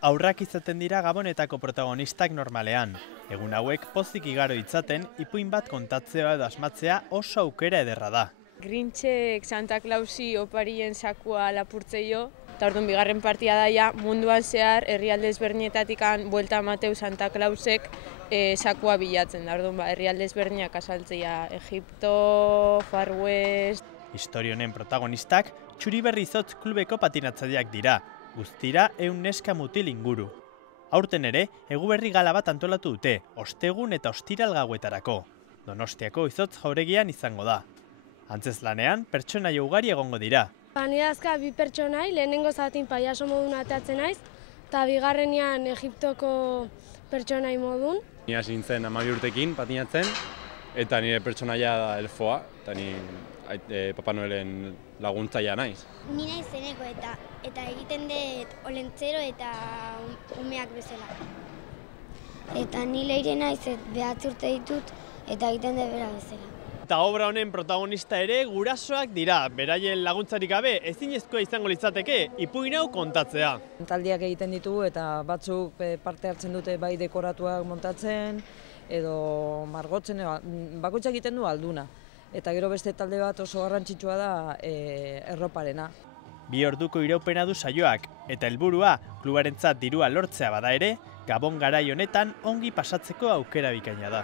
Aurrak izaten dira Gabonetako protagonistak normalean. Egun hauek pozik igaro itzaten, ipuin bat kontatzea edo asmatzea oso aukera ederra da. Grinchek Santa Clausi oparien sakua lapurtzeio, eta orduan bigarren partia daia munduan zehar herrialde ezberdinetatik buelta Mateu Santa Clausek sakua bilatzen da. Orduan herrialde ezberdinak azaltzea, Egipto, Far West. Historia honen protagonistak Txuriberrizotz klubeko patinatzaileak dira. Guztira 100 neska mutil inguru. Aurten ere, Eguberri gala bat antolatu dute, ostegun eta ostiral gauetarako. Donostiako Izotz jauregian izango da. Antzeslanean, pertsonaia ugari egongo dira. Ni dazka 2 pertsonai, lehenengo zatin paiaso modun ateatzen naiz, eta bigarrenean Egiptoko pertsonai modun. Ni hasi nintzen 12 urtekin patinatzen, eta nire pertsonaia da elfoa, eta ni Papa Noelen laguntzaia naiz. Ni naiz zeneko eta egiten dut olentzero eta umeak bezala. Eta ni leire naiz 9 urte ditut eta egiten dut bera bezala. Eta obra honen protagonista ere gurasoak dira, beraien laguntzarik gabe ezinezkoa izango litzateke ipuin hau kontatzea. Taldiak egiten ditugu eta batzuk parte hartzen dute bai dekoratuak montatzen edo margotzen, bakoitzak egiten du alduna. Eta gero beste talde bat oso garrantzitsua da erroparena. 2 orduko iraupena du saioak, eta helburua klubarentzat dirua lortzea bada ere, Gabon garai honetan ongi pasatzeko aukera bikaina da.